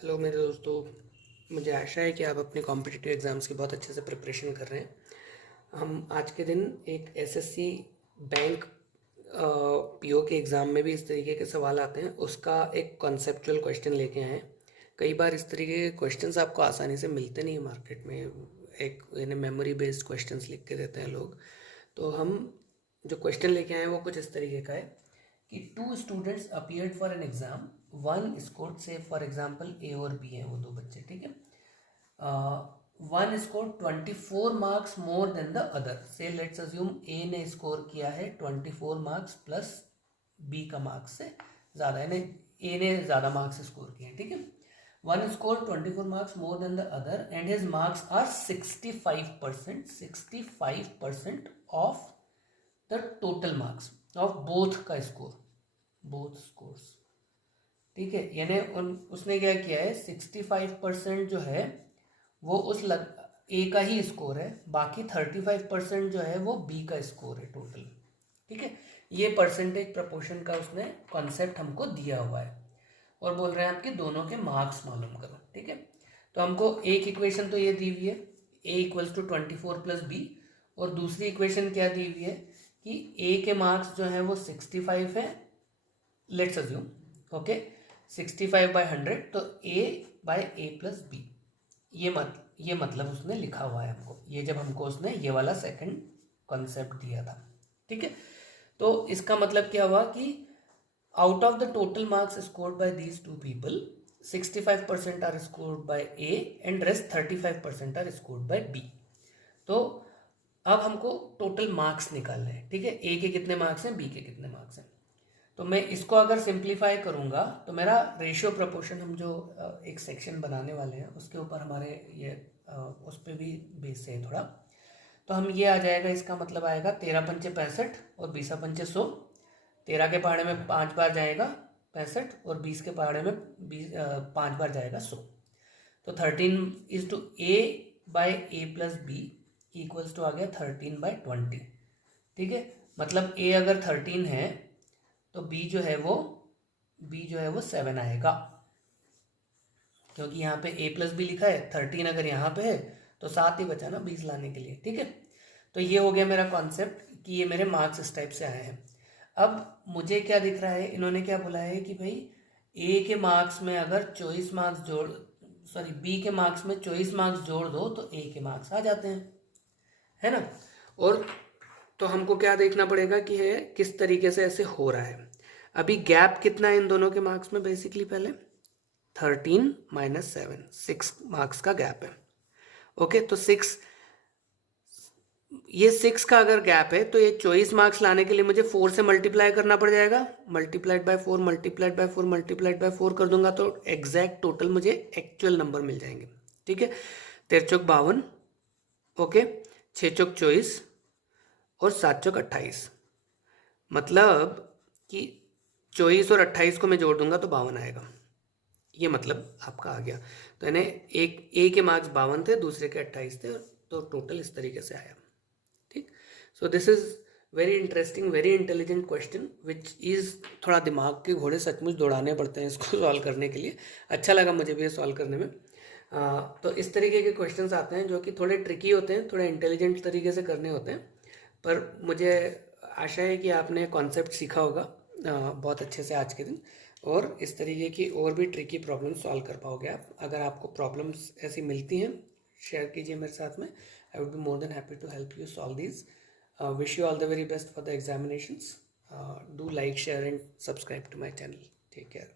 Hello मेरे दोस्तों, मुझे आशा है कि आप अपने कॉम्पिटिटिव एग्ज़ाम्स की बहुत अच्छे से प्रिपरेशन कर रहे हैं। हम आज के दिन एक एसएससी बैंक पीओ के एग्ज़ाम में भी इस तरीके के सवाल आते हैं, उसका एक कॉन्सेप्चुअल क्वेश्चन लेके आए हैं। कई बार इस तरीके के क्वेश्चंस आपको आसानी से मिलते नहीं है मार्केट में। एक इन्हें मेमोरी बेस्ड क्वेश्चंस लिख के देते हैं लोग। तो हम जो क्वेश्चन लेके आए हैं वो कुछ इस तरीके का है कि two students appeared for an exam, one scored, say for example A और बी हैं वो दो बच्चे, ठीक है। One score 24 marks more than the other. Say let's assume A ने स्कोर किया है 24 मार्क्स प्लस बी का मार्क्स से ज़्यादा, यानी ए ने ज़्यादा मार्क्स स्कोर किए हैं, ठीक है। One score 24 marks more than the other and his marks are 65% of the total marks of both का स्कोर, बोथ स्कोर्स, ठीक है। यानी उसने क्या किया है, 65% जो है वो उस ए का ही स्कोर है, बाकी 35% जो है वो बी का स्कोर है टोटल, ठीक है। ये परसेंटेज प्रपोर्शन का उसने कॉन्सेप्ट हमको दिया हुआ है और बोल रहे हैं आपके दोनों के मार्क्स मालूम करो, ठीक है। तो हमको एक इक्वेशन तो ये दी हुई है, ए इक्वल्स टू 24 प्लस बी, और दूसरी इक्वेशन क्या दी हुई है कि ए के मार्क्स जो है वो 65 है, लेट्स अज्यूम, ओके, 65/100, तो ए बाय ए प्लस बी, ये मतलब उसने लिखा हुआ है हमको, ये जब हमको उसने ये वाला सेकंड कॉन्सेप्ट दिया था, ठीक है। तो इसका मतलब क्या हुआ कि out of the total marks scored by these two people, 65% are scored by A and rest 35% are scored by B. तो अब हमको टोटल मार्क्स निकालने हैं, ठीक है। ए के कितने मार्क्स हैं, बी के कितने मार्क्स हैं। तो मैं इसको अगर सिंप्लीफाई करूंगा तो मेरा रेशियो प्रपोर्शन, हम जो एक सेक्शन बनाने वाले हैं उसके ऊपर हमारे ये उस पर भी बेस है थोड़ा, तो हम ये आ जाएगा, इसका मतलब आएगा 13 पंचे 65 और 20 पंचे 100। 13 के पहाड़े में 5 बार जाएगा 65 और 20 के पहाड़े में 5 बार जाएगा 100। तो 13:a/a+b इक्वल्स टू आ गया 13/20, ठीक है। मतलब a अगर 13 है तो b जो है वो 7 आएगा, क्योंकि यहाँ पे a+b लिखा है। 13 अगर यहाँ पे है तो 7 ही बचा ना 20 लाने के लिए, ठीक है। तो ये हो गया मेरा कॉन्सेप्ट कि ये मेरे मार्क्स इस टाइप से आए हैं। अब मुझे क्या दिख रहा है, इन्होंने क्या बोला है कि भाई ए के मार्क्स में अगर 24 मार्क्स बी के मार्क्स में 24 मार्क्स जोड़ दो तो ए के मार्क्स आ जाते हैं, है ना। और तो हमको क्या देखना पड़ेगा कि है किस तरीके से ऐसे हो रहा है। अभी गैप कितना है इन दोनों के मार्क्स में, बेसिकली पहले 13 - 7, 6 मार्क्स का गैप है, ओके। तो 6 का अगर गैप है तो ये 24 मार्क्स लाने के लिए मुझे 4 से मल्टीप्लाई करना पड़ जाएगा। Multiplied by 4 multiplied by 4 multiplied by 4 कर दूंगा तो एग्जैक्ट टोटल मुझे एक्चुअल नंबर मिल जाएंगे, ठीक है। 13 चौक 52, ओके, 6 चौक 24 और 7 चौक 28। मतलब कि 24 और 28 को मैं जोड़ दूंगा तो 52 आएगा। ये मतलब आपका आ गया। तो यानी एक ए के मार्क्स 52 थे, दूसरे के 28 थे, तो टोटल इस तरीके से आया, ठीक। So this is very interesting, very intelligent question which is, थोड़ा दिमाग के घोड़े सचमुच दौड़ाने पड़ते हैं इसको सॉल्व करने के लिए। अच्छा लगा मुझे भी ये सॉल्व करने में। तो इस तरीके के क्वेश्चंस आते हैं जो कि थोड़े ट्रिकी होते हैं, थोड़े इंटेलिजेंट तरीके से करने होते हैं, पर मुझे आशा है कि आपने कॉन्सेप्ट सीखा होगा बहुत अच्छे से आज के दिन, और इस तरीके की और भी ट्रिकी प्रॉब्लम सॉल्व कर पाओगे आप। अगर आपको प्रॉब्लम्स ऐसी मिलती हैं शेयर कीजिए मेरे साथ में। I would be more than happy to help you solve these. Wish you all the very best for the examinations. Do like, share and subscribe to my channel. Take care.